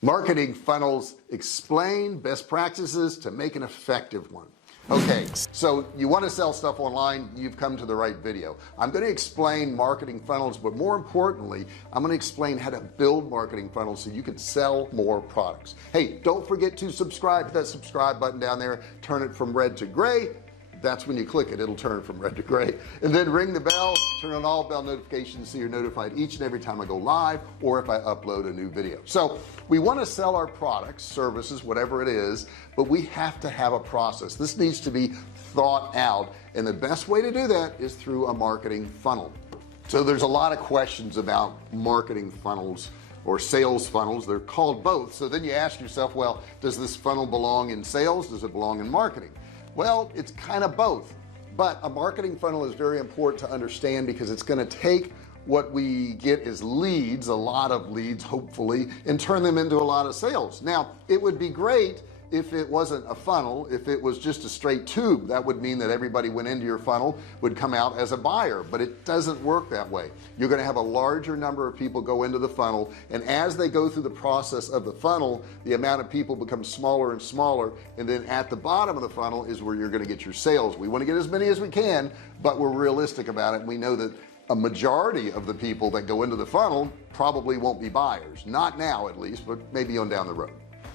Marketing funnels explain best practices to make an effective one. Okay, so you want to sell stuff online, you've come to the right video. I'm going to explain marketing funnels, but more importantly, I'm going to explain how to build marketing funnels so you can sell more products. Hey, don't forget to subscribe. Hit that subscribe button down there, turn it from red to gray. That's when you click it, it'll turn from red to gray, and then ring the bell, turn on all bell notifications so you're notified each and every time I go live or if I upload a new video. So we want to sell our products, services, whatever it is, but we have to have a process. This needs to be thought out, and the best way to do that is through a marketing funnel. So there's a lot of questions about marketing funnels or sales funnels. They're called both. So then you ask yourself, well, does this funnel belong in sales? Does it belong in marketing? Well, it's kind of both, but a marketing funnel is very important to understand because it's going to take what we get as leads, a lot of leads hopefully, and turn them into a lot of sales. Now it would be great if it wasn't a funnel, if it was just a straight tube. That would mean that everybody went into your funnel would come out as a buyer, but it doesn't work that way. You're going to have a larger number of people go into the funnel, and as they go through the process of the funnel, the amount of people becomes smaller and smaller, and then at the bottom of the funnel is where you're going to get your sales. We want to get as many as we can, but we're realistic about it. We know that a majority of the people that go into the funnel probably won't be buyers, not now at least, but maybe on down the road.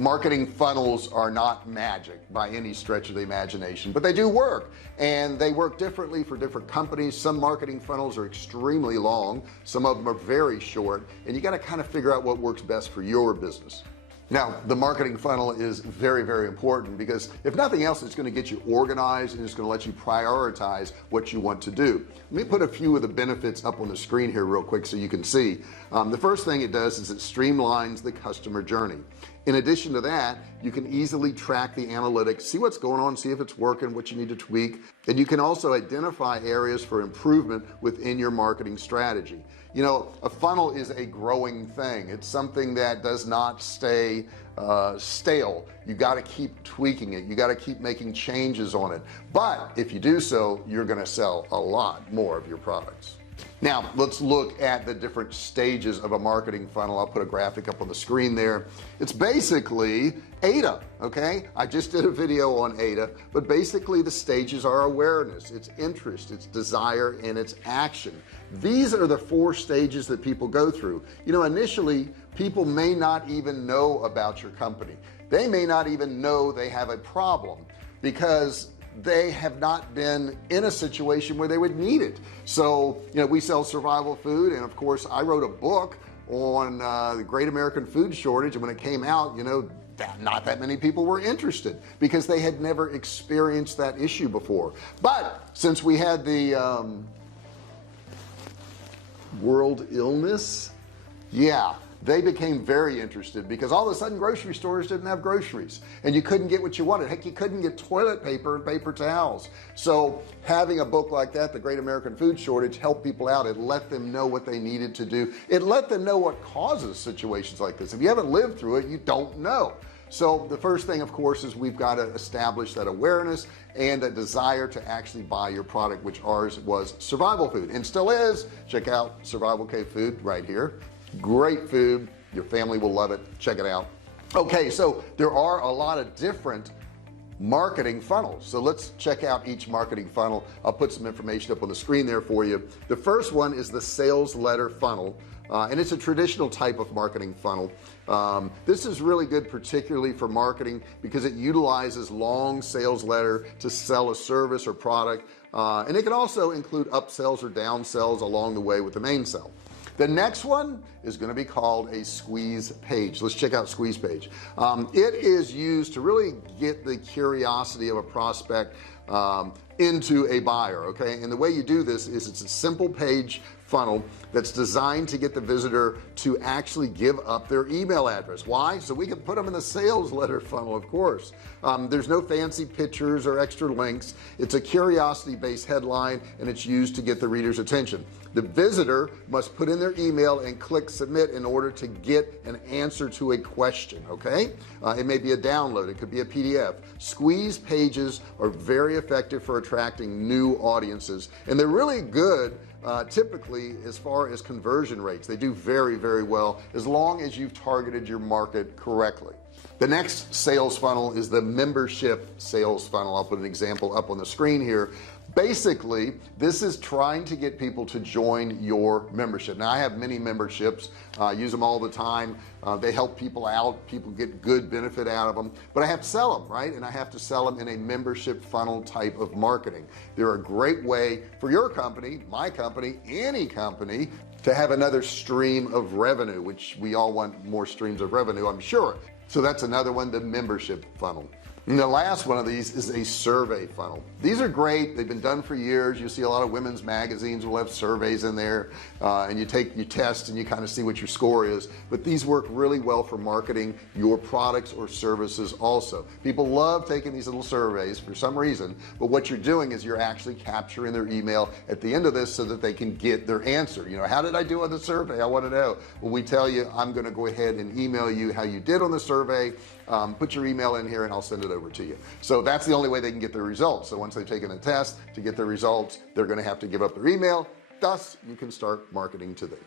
Marketing funnels are not magic by any stretch of the imagination, but they do work, and they work differently for different companies. Some marketing funnels are extremely long, some of them are very short, and you got to kind of figure out what works best for your business. Now the marketing funnel is very, very important because if nothing else, it's going to get you organized and it's going to let you prioritize what you want to do. Let me put a few of the benefits up on the screen here real quick so you can see. The first thing it does is it streamlines the customer journey. In addition to that, you can easily track the analytics, see what's going on, see if it's working, what you need to tweak, and you can also identify areas for improvement within your marketing strategy. You know, a funnel is a growing thing. It's something that does not stay stale. You got to keep tweaking it. You got to keep making changes on it. But if you do so, you're going to sell a lot more of your products. Now let's look at the different stages of a marketing funnel. I'll put a graphic up on the screen there. It's basically AIDA. Okay, I just did a video on AIDA, but basically the stages are awareness, it's interest, it's desire, and it's action. These are the 4 stages that people go through. You know, initially people may not even know about your company. They may not even know they have a problem because they have not been in a situation where they would need it. So, you know, we sell survival food, and of course I wrote a book on the Great American Food Shortage, and when it came out, you know, not that many people were interested because they had never experienced that issue before. But since we had the world illness, yeah, they became very interested because all of a sudden grocery stores didn't have groceries and you couldn't get what you wanted. Heck, you couldn't get toilet paper and paper towels. So having a book like that, the Great American Food Shortage, helped people out. It let them know what they needed to do. It let them know what causes situations like this. If you haven't lived through it, you don't know. So the first thing, of course, is we've got to establish that awareness and a desire to actually buy your product, which ours was survival food and still is. Check out Survivalcave food right here. Great food, your family will love it. Check it out. Okay, so there are a lot of different marketing funnels, so let's check out each marketing funnel. I'll put some information up on the screen there for you. The first one is the sales letter funnel, and it's a traditional type of marketing funnel. This is really good, particularly for marketing, because it utilizes long sales letter to sell a service or product, and it can also include upsells or downsells along the way with the main sell. The next one is going to be called a squeeze page. Let's check out squeeze page. It is used to really get the curiosity of a prospect into a buyer. Okay, and the way you do this is it's a simple page funnel that's designed to get the visitor to actually give up their email address. Why? So we can put them in the sales letter funnel, of course. There's no fancy pictures or extra links. It's a curiosity based headline, and it's used to get the reader's attention. The visitor must put in their email and click submit in order to get an answer to a question. Okay, it may be a download, it could be a PDF. Squeeze pages are very effective for attracting new audiences, and they're really good typically, as far as conversion rates, they do very, very well as long as you've targeted your market correctly. The next sales funnel is the membership sales funnel. I'll put an example up on the screen here. Basically, this is trying to get people to join your membership. Now, I have many memberships, use them all the time. They help people out, people get good benefit out of them, but I have to sell them, right? And I have to sell them in a membership funnel type of marketing. They're a great way for your company, my company, any company, to have another stream of revenue, which we all want more streams of revenue, I'm sure. So that's another one, the membership funnel. And the last one of these is a survey funnel. These are great. They've been done for years. You see a lot of women's magazines will have surveys in there, and you test and you kind of see what your score is. But these work really well for marketing your products or services also. People love taking these little surveys for some reason, but what you're doing is you're actually capturing their email at the end of this so that they can get their answer. You know, how did I do on the survey? I want to know. Well, we tell you, I'm going to go ahead and email you how you did on the survey. Put your email in here and I'll send it over to you. So that's the only way they can get their results. So once they've taken a test to get their results, they're going to have to give up their email. Thus, you can start marketing to them.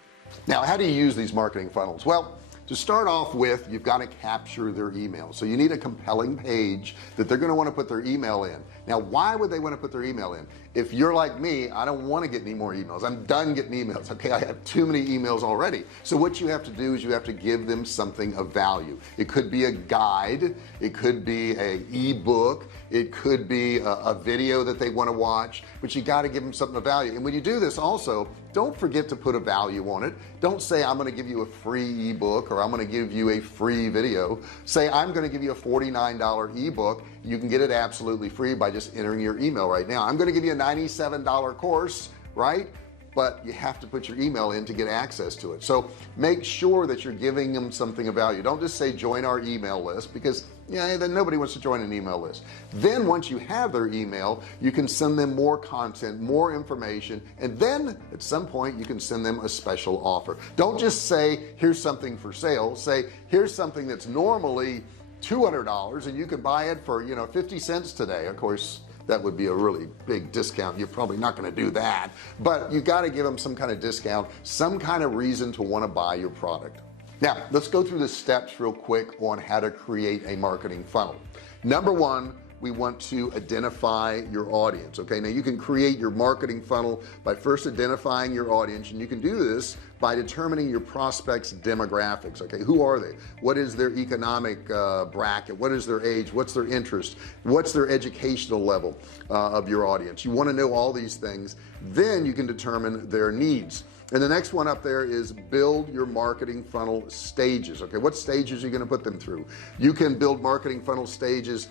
Now, how do you use these marketing funnels? Well, to start off with, you've got to capture their email. So you need a compelling page that they're going to want to put their email in. Now, why would they want to put their email in? If you're like me, I don't want to get any more emails. I'm done getting emails. Okay, I have too many emails already. So what you have to do is you have to give them something of value. It could be a guide, it could be an ebook, it could be a video that they want to watch, but you got to give them something of value. And when you do this also, don't forget to put a value on it. Don't say I'm going to give you a free ebook or I'm going to give you a free video. Say I'm going to give you a $49 ebook. You can get it absolutely free by just entering your email right now. I'm going to give you a $97 course, right? But you have to put your email in to get access to it. So make sure that you're giving them something of value. Don't just say join our email list, because then nobody wants to join an email list. Then once you have their email, you can send them more content, more information, and then at some point you can send them a special offer. Don't just say here's something for sale. Say here's something that's normally $200 and you can buy it for 50 cents today. Of course, that would be a really big discount. You're probably not going to do that, but you got to give them some kind of discount, some kind of reason to want to buy your product. Now let's go through the steps real quick on how to create a marketing funnel. Number one, we want to identify your audience. Okay, now you can create your marketing funnel by first identifying your audience, and you can do this by determining your prospects demographics. Okay, who are they? What is their economic bracket? What is their age? What's their interest? What's their educational level of your audience? You want to know all these things. Then you can determine their needs. And the next one up there is build your marketing funnel stages. Okay, what stages are you going to put them through? You can build marketing funnel stages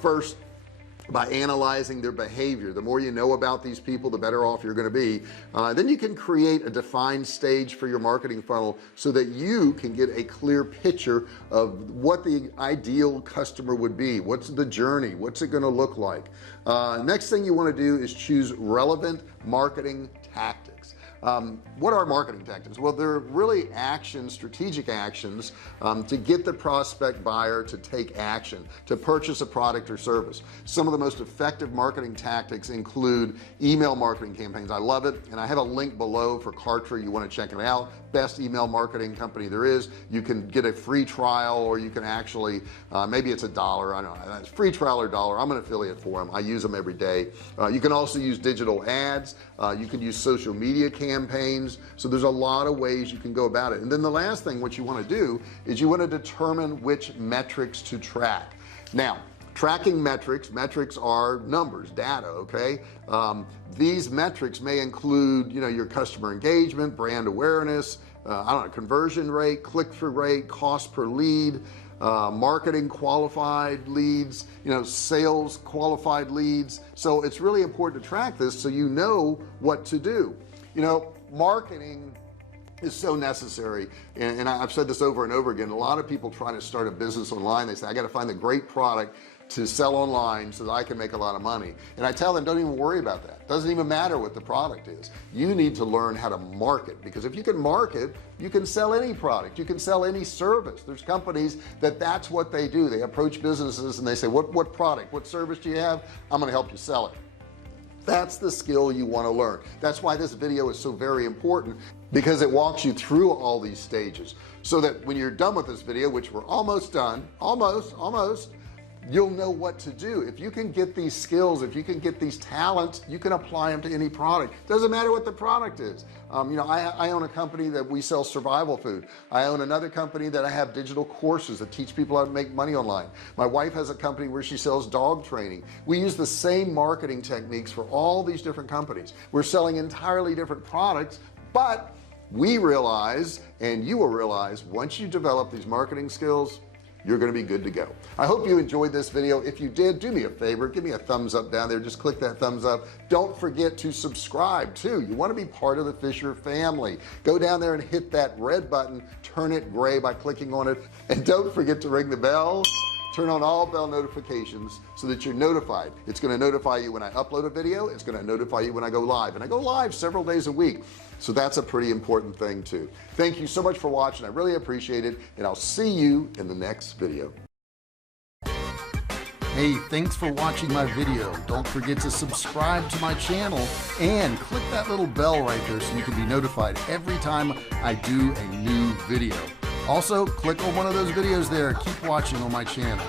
first by analyzing their behavior. The more you know about these people, the better off you're going to be. Then you can create a defined stage for your marketing funnel so that you can get a clear picture of what the ideal customer would be. What's the journey? What's it going to look like? Next thing you want to do is choose relevant marketing tactics. What are marketing tactics? Well, they're really actions, strategic actions, to get the prospect buyer to take action, to purchase a product or service. Some of the most effective marketing tactics include email marketing campaigns. I love it, and I have a link below for Kartra. You want to check it out. Best email marketing company there is. You can get a free trial, or you can actually maybe it's $1. I don't know, it's free trial or $1. I'm an affiliate for them. I use them every day. You can also use digital ads. You can use social media campaigns. So there's a lot of ways you can go about it. And then the last thing, what you want to do is you want to determine which metrics to track. Now, tracking metrics are numbers, data. Okay, these metrics may include your customer engagement, brand awareness, I don't know, conversion rate, click-through rate, cost per lead, marketing qualified leads, sales qualified leads. So it's really important to track this so you know what to do. Marketing is so necessary, and I've said this over and over again. A lot of people try to start a business online. They say, I got to find the great product to sell online so that I can make a lot of money. And I tell them, don't even worry about that. Doesn't even matter what the product is. You need to learn how to market, because if you can market, you can sell any product, you can sell any service. There's companies that's what they do. They approach businesses and they say, what product, what service do you have? I'm going to help you sell it. That's the skill you want to learn. That's why this video is so very important, because it walks you through all these stages so that when you're done with this video, which we're almost done, almost, you'll know what to do. If you can get these skills, if you can get these talents, you can apply them to any product. Doesn't matter what the product is. You know, I own a company that we sell survival food. I own another company that I have digital courses that teach people how to make money online. My wife has a company where she sells dog training. We use the same marketing techniques for all these different companies. We're selling entirely different products, but we realize, and you will realize, once you develop these marketing skills, you're going to be good to go. I hope you enjoyed this video. If you did, do me a favor, give me a thumbs up down there. Just click that thumbs up. Don't forget to subscribe too. You want to be part of the Fisher family. Go down there and hit that red button, turn it gray by clicking on it, and don't forget to ring the bell. Turn on all bell notifications so that you're notified. It's going to notify you when I upload a video. It's going to notify you when I go live, and I go live several days a week. So that's a pretty important thing too. Thank you so much for watching. I really appreciate it, and I'll see you in the next video. Hey, thanks for watching my video. Don't forget to subscribe to my channel and click that little bell right there so you can be notified every time I do a new video. Also, click on one of those videos there. Keep watching on my channel.